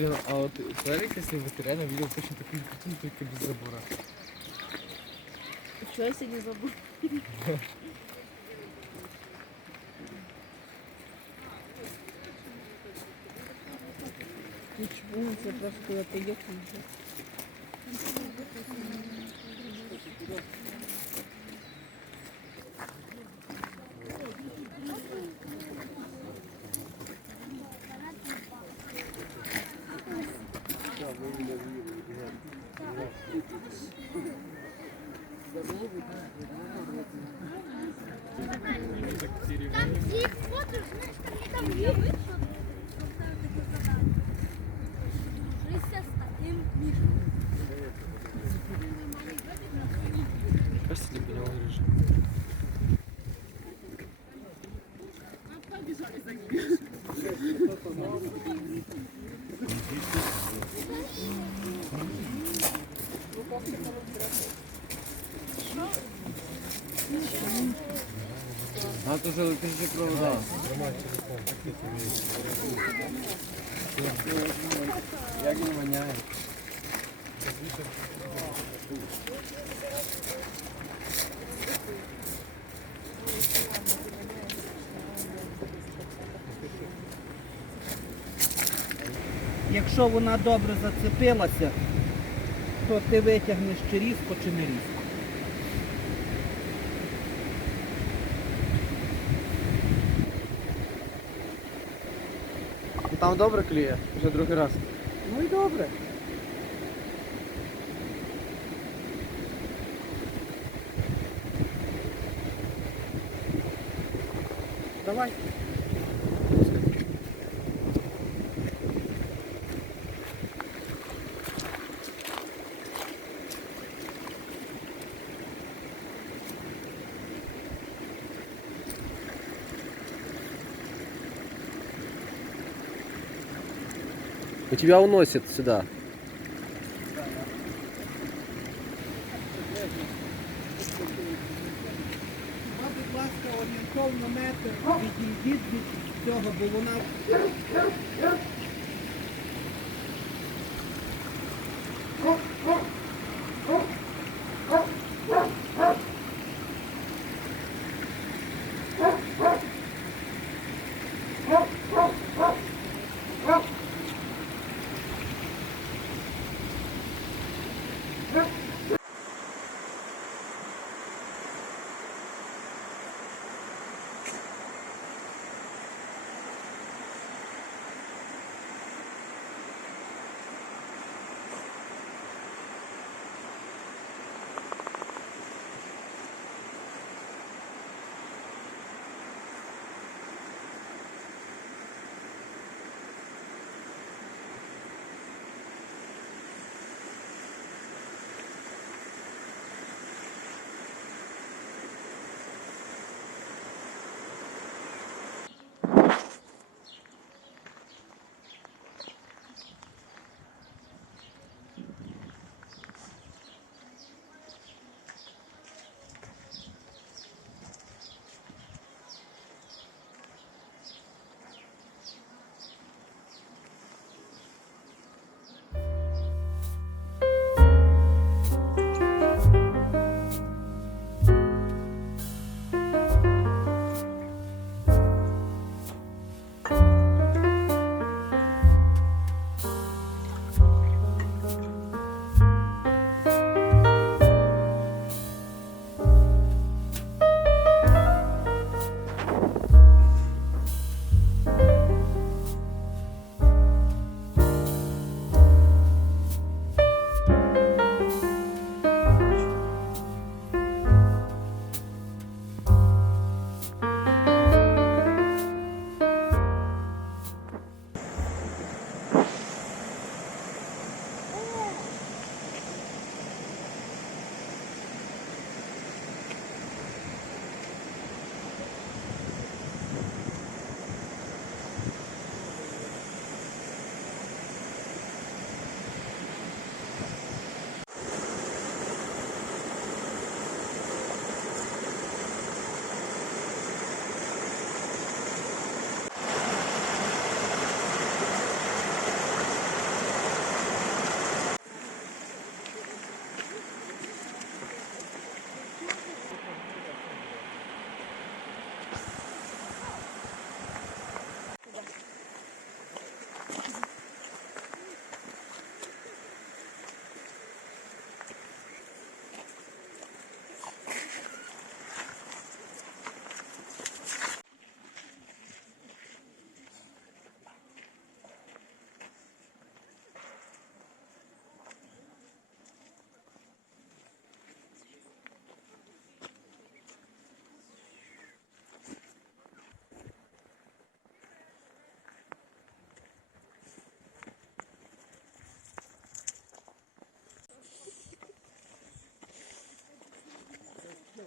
Блин, а вот человек, если бы ты реально видел точно такую картину, только без забора. Що я сьогодні забув? Чому це просто коли ти йокнеш? Там А то же ты же провода. Як не воняє. Якщо вона добре зацепилася, то ти витягнеш чи різко, чи не різко. Там добре кліє, вже другий раз. Ну і добре. Давай. тебя уносит сюда. Ну, будь ласка, орієнтовно метр відійдіть від цього, бо вона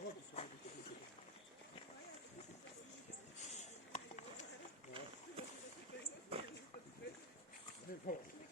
Thank you.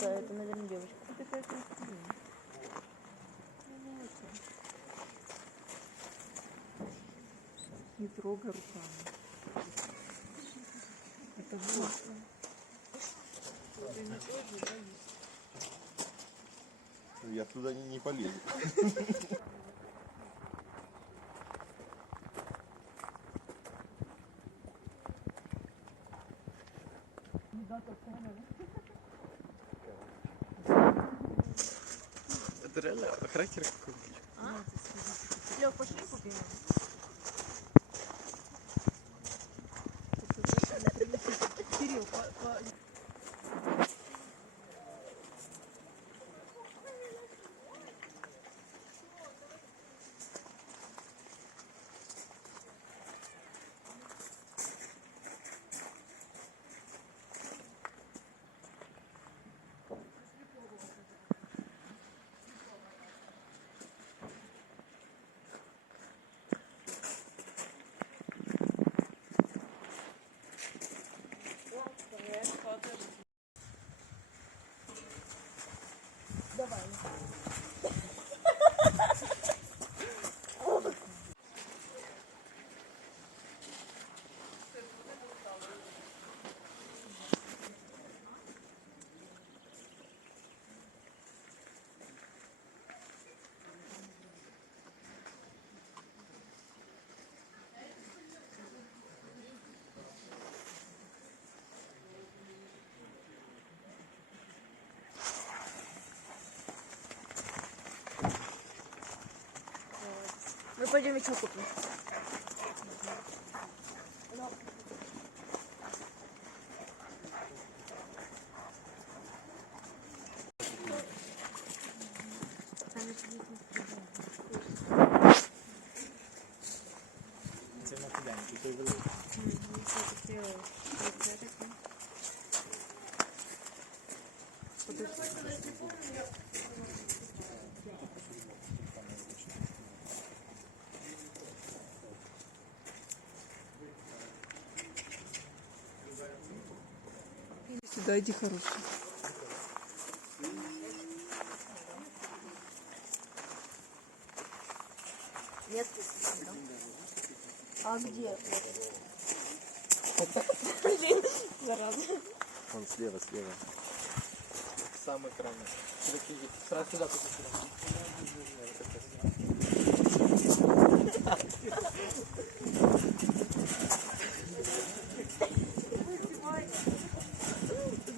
Это, наверное, это, это, наверное, девочка. Не трогай руками. Это вот. Я туда не, не полезу. Это реально характер какой-то. Лёв, пошли купим. Мы пойдем еще купим. Сюда иди, хороший. Нет, А где? Зараза. Он слева, слева. Самый крайний. Сюда, сюда,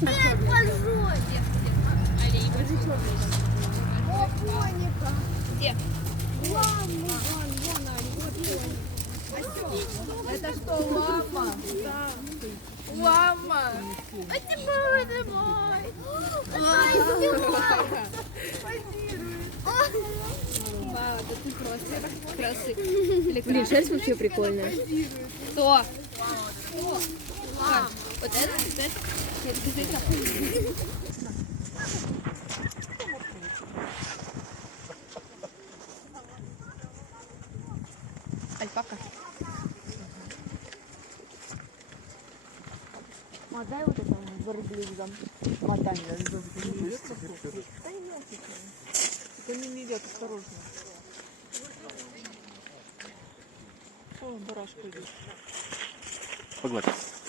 Нет, большой. О, коника. Где? Вон, вон, вон, Али, вот Это что, лама? Да. Лама. Это мой, это мой. Это мой. Блин, шерсть вообще прикольная. Кто? А, вот это, вот это. Альпака. Мотай вот это верблюдом. Мотай. Только не медят, осторожно. О, барашка идет. Погнали.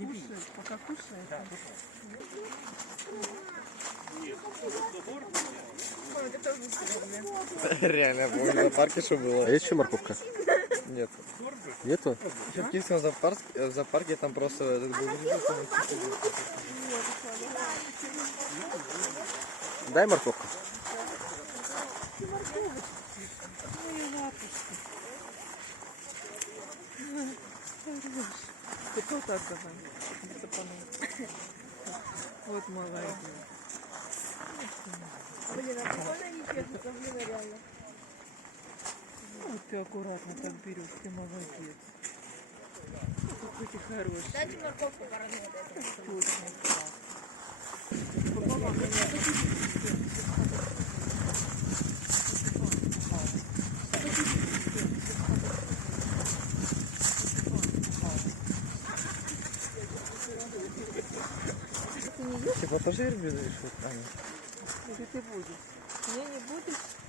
Кушает, пока кушает. Реально, помню, в зоопарке что было. А есть еще морковка? Нет. Нету? Еще в Киевском зоопарке, в зоопарке там просто был Дай морковку. Ты кто-то отдавай. Цепанул. Вот молодец. Блин, а прикольно не техника, блин, реально. Вот ты аккуратно так берешь, ты молодец. Какой ты хороший. Дайте морковку поработать. Точно. Типа тоже верблюды решил? Нет. Или ты будешь? Не, не будешь?